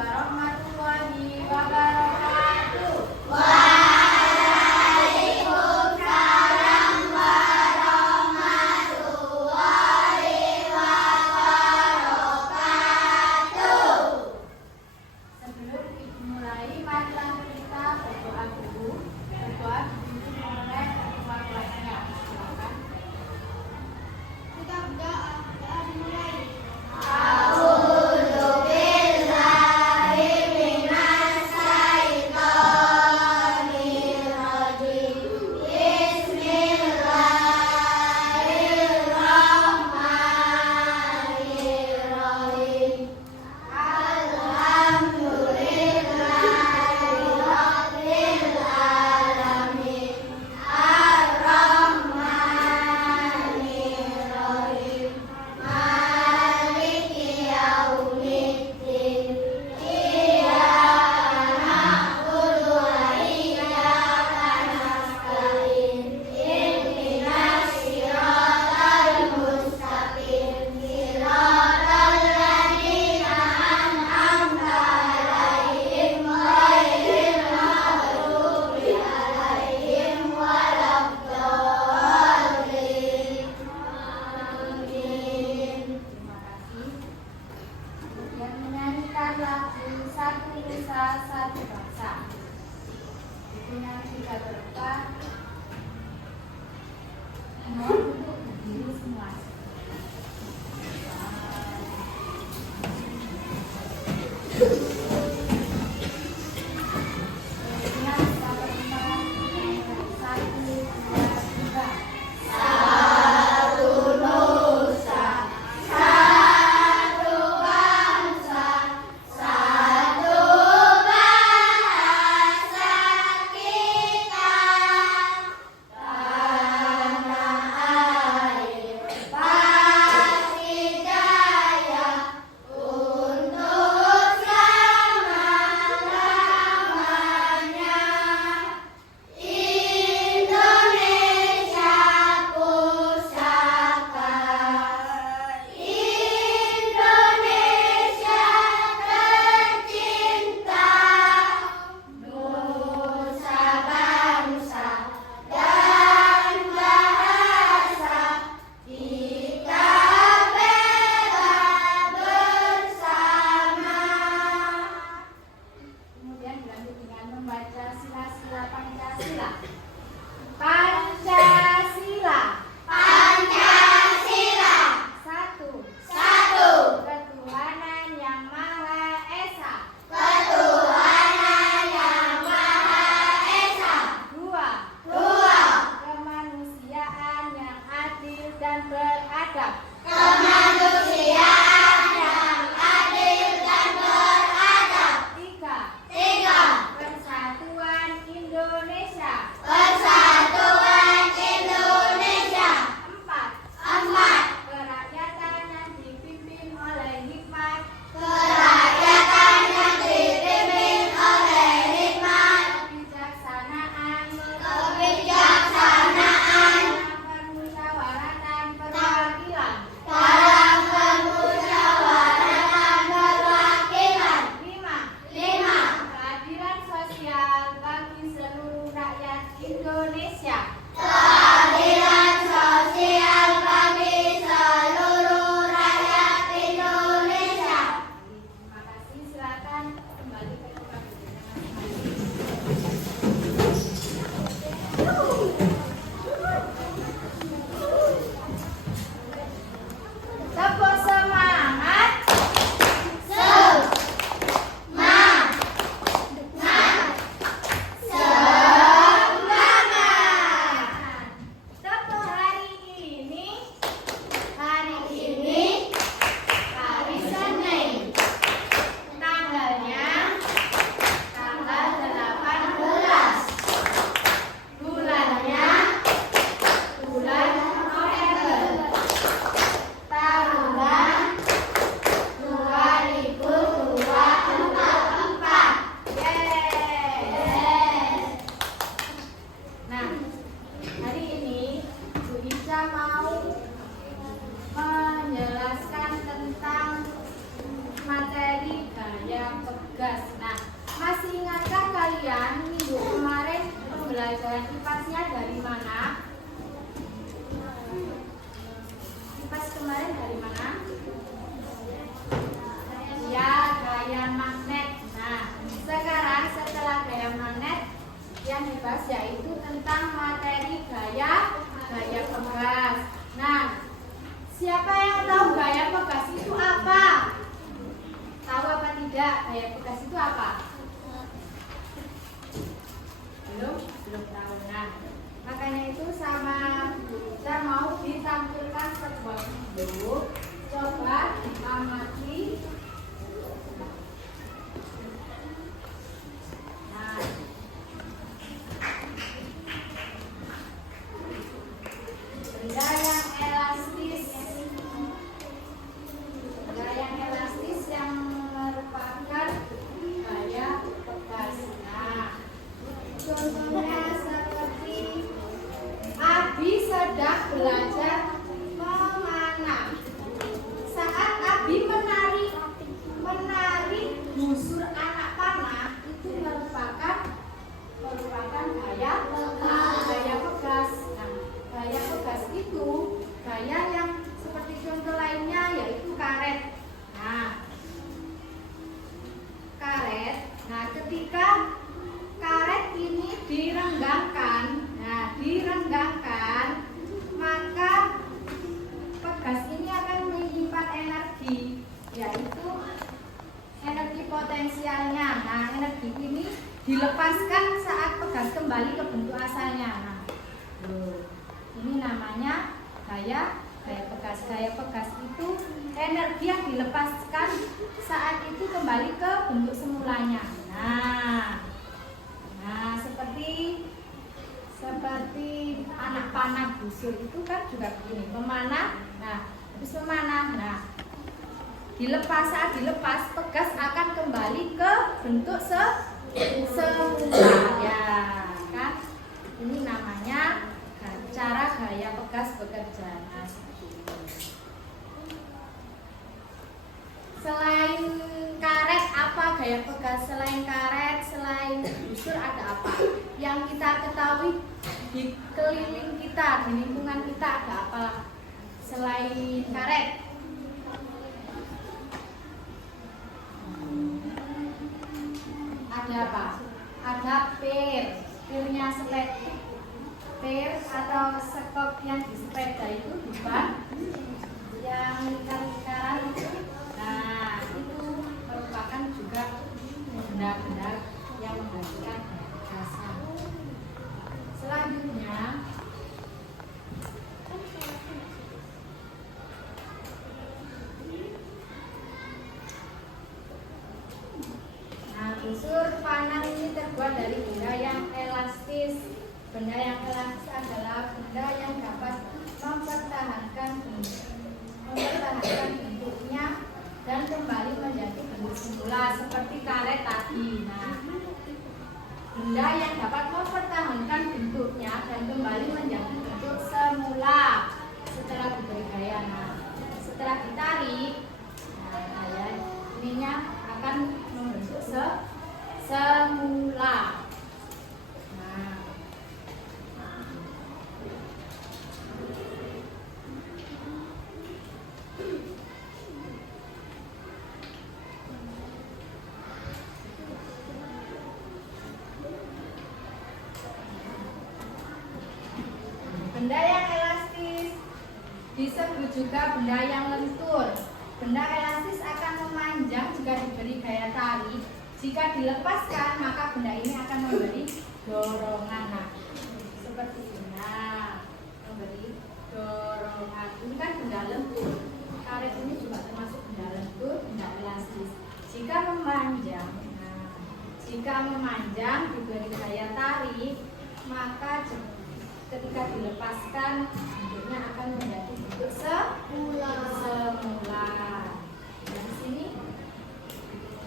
warahmatullahi wabarakatuh. Waalaikumsalam warahmatullahi wabarakatuh. Sebelum dimulai, marilah kita berdoa dulu. Berdoa dipimpin oleh ketua kelasnya. Silakan. Kita berdoa dimulai. Satu nusa, satu bangsa. Dengan kita berdoa, mohon untuk berdiri semua. Dengan kita berdoa, satu, dua, tiga. Satu nusa, satu bangsa, satu bahasa kita. Tanah air pasti jaya untuk selama-lamanya. Indonesia pusaka, Indonesia tercinta, nusa bangsa dan bahasa kita bela bersama. Kemudian dilanjut dengan membaca sila-sila Pancasila. Pancasila. Pancasila. Satu. Satu. Ketuhanan yang Maha Esa. Ketuhanan yang Maha Esa. Dua. Dua. Kemanusiaan yang adil dan beradab. Kemanusiaan yang adil dan beradab. Tiga. Tiga. Persatuan Indonesia. Persatuan Indonesia. Empat. Empat. Kerakyatan yang dipimpin oleh hikmat. Kerakyatan yang dipimpin oleh hikmat, Kebijaksanaan. kebijaksanaan, Dalam permusyawaratan perwakilan. dalam permusyawaratan perwakilan. Lima. Lima. Keadilan sosial bagi seluruh rakyat Indonesia. Keadilan sosial bagi seluruh rakyat Indonesia. Terima kasih. Silakan kembali ke tempat duduknya masing-masing. Tepuk semangat. Semangat. Semangat. Tepuk hari ini. Hari ini hari Senin, Tanggalnya Gaya kipasnya dari mana? Kipas kemarin dari mana? Ya, gaya magnet. Nah, sekarang setelah gaya magnet yang dibahas yaitu tentang materi gaya pegas. Nah, siapa yang tahu gaya pegas itu apa? Tahu apa tidak? Gaya pegas itu apa? Belum tahu. Nah, makanya itu sama saya mau ditampilkan sebuah video. Coba amati. Nah, benda yang elastis. Benda yang elastis yang merupakan gaya pegas. Nah, contohnya seperti Abi sedang belajar memanah. Saat Abi menarik busur anak panah itu merupakan gaya pegas. Nah, gaya pegas itu gaya yang seperti contoh lainnya yaitu karet. Nah, karet. Nah, ketika karet ini direnggangkan, maka pegas ini akan menyimpan energi, yaitu energi potensialnya. Nah, energi ini dilepaskan saat pegas kembali ke bentuk asalnya. Nah, ini namanya gaya pegas. Gaya pegas itu energi yang dilepaskan saat itu kembali ke bentuk semulanya. Nah, seperti anak panah busur itu kan juga begini, memanah. Nah, habis memanah, saat dilepas pegas akan kembali ke bentuk semula, ya kan? Ini namanya cara gaya pegas bekerja. Nah, selain karet, apa gaya pegas? Selain karet, selain busur, ada apa? Yang kita ketahui di keliling kita, di lingkungan kita ada apa selain karet? Ada apa? Ada pirnya pir atau sekop yang di sepeda itu bukan yang lingkar-lingkaran itu. Nah, itu merupakan juga benda-benda yang menghasilkan gasan. Selanjutnya, busur panah ini terbuat dari benda yang elastis. Benda yang elastis adalah benda yang dapat mempertahankan bentuknya dan kembali menjadi bentuk semula seperti karet tadi. Nah, benda yang dapat mempertahankan bentuknya dan kembali menjadi bentuk semula setelah diberi gaya. Nah, setelah ditarik, gaya ininya akan membentuk semula. Benda yang elastis disebut juga benda yang lentur. Benda elastis akan memanjang jika diberi gaya tarik. Jika dilepaskan, maka benda ini akan memberi dorongan. Nah, seperti ini. Nah, memberi dorongan. Ini kan benda lentur. Karet ini juga termasuk benda lentur, benda elastis. Jika memanjang diberi gaya tarik, maka ketika dilepaskan bentuknya akan menjadi bentuk semula. Di sini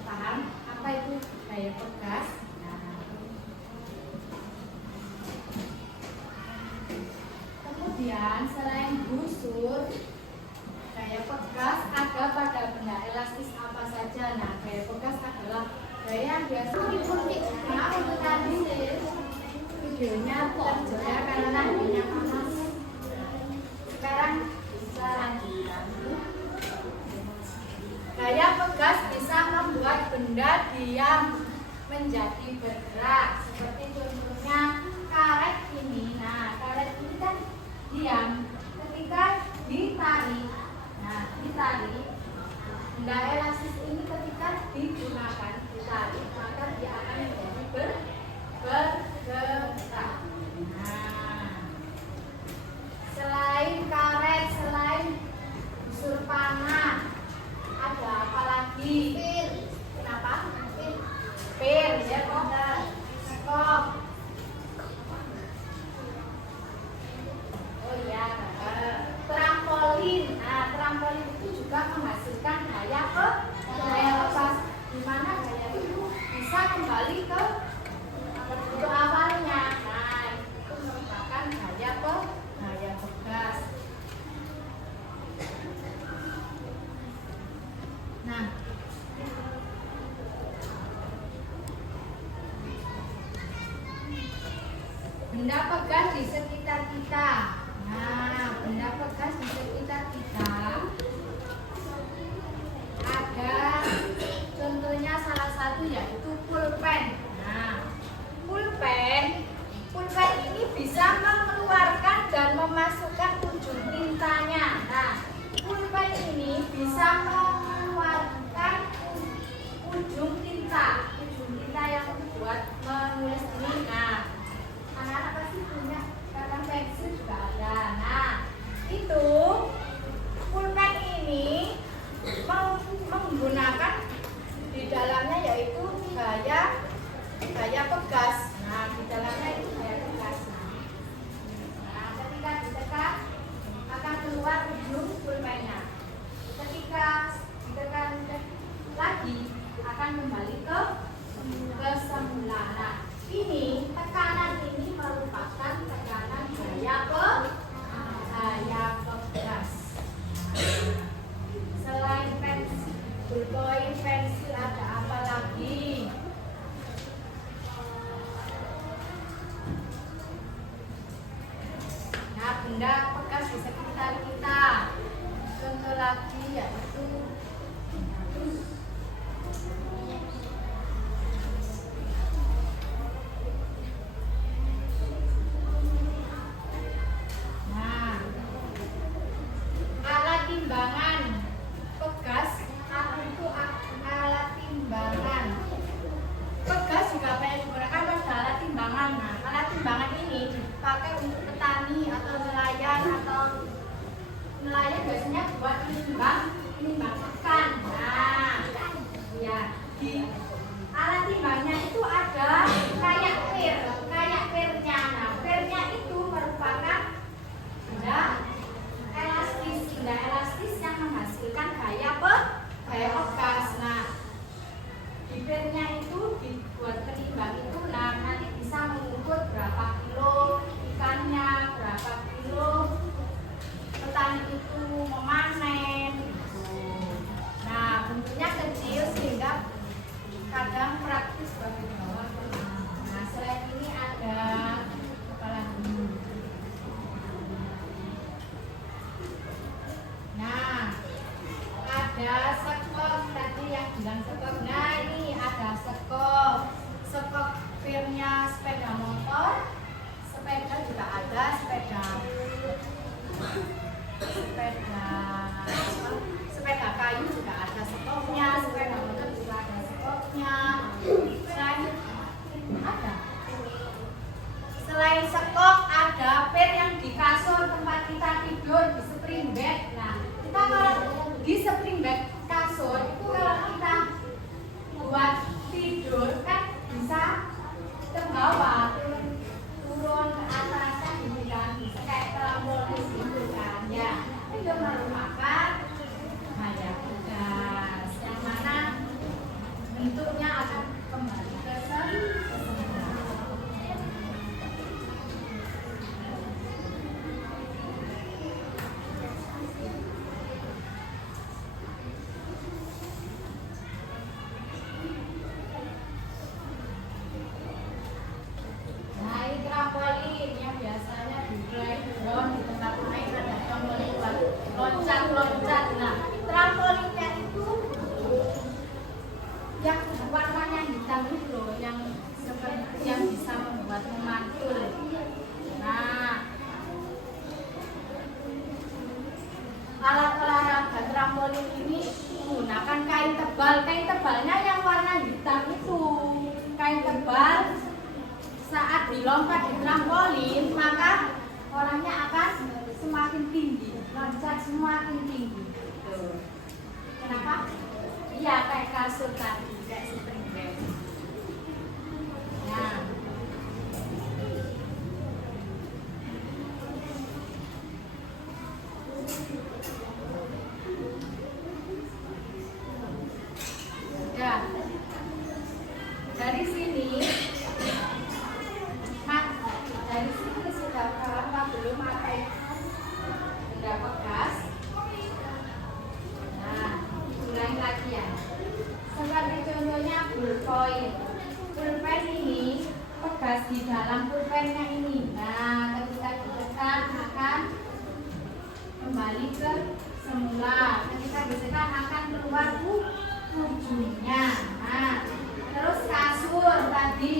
paham apa itu gaya pegas? Kemudian selain busur, gaya pegas ada pada benda elastis apa saja? Nah, gaya pegas adalah gaya yang biasa untuk tadi videonya terjeda karena hanya panas. Sekarang bisa lanjutkan. Gaya pegas bisa membuat benda diam menjadi bergerak. Seperti contohnya karet ini. Nah, karet ini kan diam ketika ditarik. Nah, ditarik. Benda elastis ini ketika digunakan ditarik, maka dia akan menjadi bergerak. Nah, selain karet, selain busur panah, ada apa lagi? Pil. Kenapa? Pil. Pil, ya kok. Sekop. Oh iya, trampolin. Nah, trampolin itu juga menghasilkan gaya lepas, di mana gaya itu bisa kembali ke bentuk awalnya. Nah, itu merupakan gaya pegas. Nah, benda pegas di sekitar kita. Nah, benda pegas di sekitar kita ada contohnya salah satu yaitu pulpen. Nah, pulpen ini bisa mengeluarkan dan memasukkan ujung tintanya. Nah, pulpen ini bisa mengeluarkan ujung tinta yang buat menulis ini. Nah, anak-anak pasti punya kadang pensil juga ada. Nah, itu pulpen ini menggunakan di dalamnya yaitu gaya pegas. Nah, di dalamnya itu gaya pegas. Nah, ketika ditekan akan keluar ujung pulpennya. Ketika ditekan lagi akan kembali ke semula. Nah, ini tekanan ini merupakan tekanan gaya pegas. Selain pensil, ballpoint, pensil ada apa lagi? Nah, benda pegas di sekitar kita. Contoh lagi yaitu timbangan pegas atau alat timbangan. Pegas juga banyak digunakan pada alat timbangan. Nah, alat timbangan ini dipakai untuk petani atau nelayan biasanya buat menimbang ikan. Nah, ya di alat timbangnya itu ada kayak pirnya. Nah, pirnya itu merupakan benda elastis yang menghasilkan gaya pegas. Nah, bibirnya itu dibuat menimbang itu. Nah, nanti bisa mengukur berapa kilo ikannya, berapa kilo petani itu memanen. Nah, bentuknya kecil sehingga kadang praktis bagi bawah. Nah, selain ini ada apa lagi? Nah, ada sekop tadi yang bilang sekop. Nah, ini ada sekop. Sekop pirnya sepeda motor, sepeda juga ada, sepeda kayu juga ada sekopnya, sepeda motor juga ada sekopnya. Selain sekop ada pir yang di kasur tempat kita tidur, di spring bed. Nah, kita kalau di spring bed kasur itu kalau kita buat tidur kan bisa ke bawah, turun ke atas kan gitu kan, bisa kayak trampolin gitu kan ya. Itu merupakan gaya pegas yang mana bentuknya akan kembali ke semula. terbang itu loh, yang seperti yang bisa membuat memantul. Nah, alat olahraga trampolin ini menggunakan kain tebal. Kain tebalnya yang warna hitam itu. Kain tebal saat dilompat di trampolin, maka orangnya akan semakin tinggi, loncat semakin tinggi. Tuh. Kenapa? Iya, kayak kasur tadi, kayak spring bed. Nah, ya, dari sini sudah apa belum pakai benda bekas. Nah, ulangi lagi ya. Seperti contohnya pulpen. Pulpen ini pegas di dalam pulpennya ini. Nah, ketika ditekan akan kembali ke semula. Ketika ditekan akan keluar ujungnya. Nah, terus kasur tadi.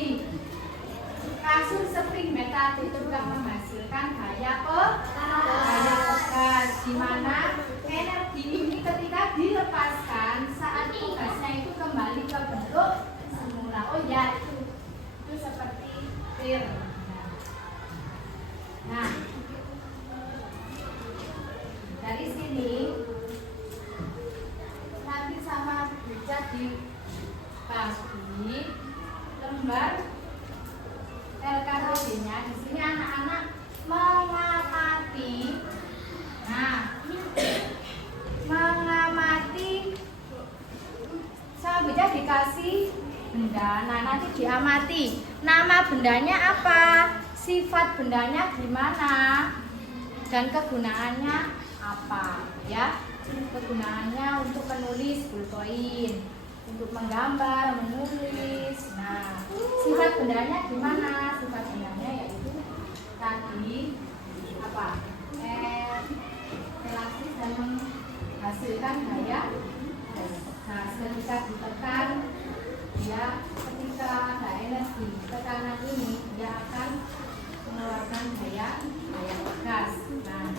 Kasur spring bed tadi juga menghasilkan gaya pegas, di mana energi ini ketika dilepaskan saat pegasnya itu kembali ke bentuk semula. Oh ya, itu seperti pir. Nah, dari sini nanti sama bisa dibagi lembar LKPD-nya. Di sini anak-anak mengamati. Nah, mengamati sama bisa dikasih benda. Nah, nanti diamati. Nama bendanya apa? Sifat bendanya gimana? Dan kegunaannya apa? Ya, kegunaannya untuk menulis bullpoint, untuk menggambar, menulis. Nah, sifat bendanya gimana? Sifat bendanya yaitu tadi apa? Elastis dan menghasilkan gaya. Nah, ketika ditekan, dia ketika ada energi tekanan ini, dia akan mengeluarkan gaya pegas. Nah,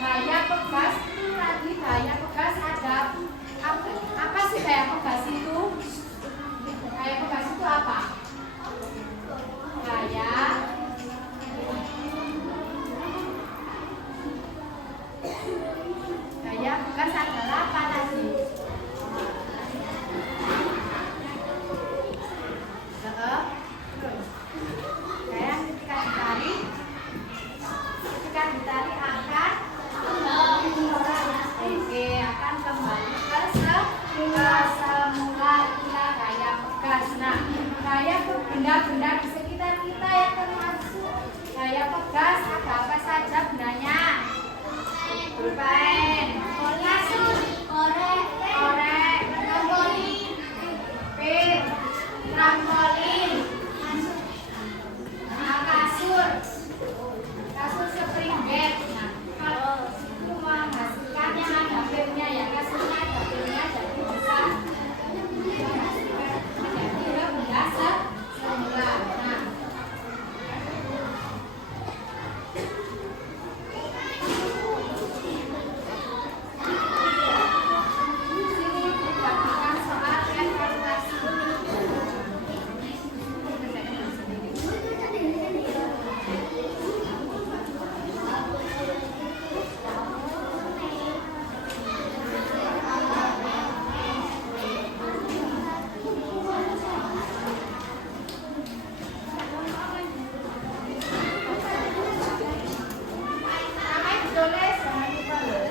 Gaya pegas itu lagi gaya pegas ada apa sih gaya pegas itu? Gaya pegas itu apa? Gaya pegas adalah apa tadi? Gaya ketika ditarik akan akan kembali ke semula kita gaya pegas. Nah, gaya benda-benda di sekitar kita yang termasuk gaya pegas ada apa saja bendanya? Pulpen, kasur, korek, trampolin, pin, trampolin, kasur spring bed. Nah, kalau itu menghasilkan yang ada pinnya ya, kasurnya ada pinnya jadi bisa menjadi benda semula. Nah, sini dibagikan soal evaluasi. Namanya ditulis, jangan lupa loh.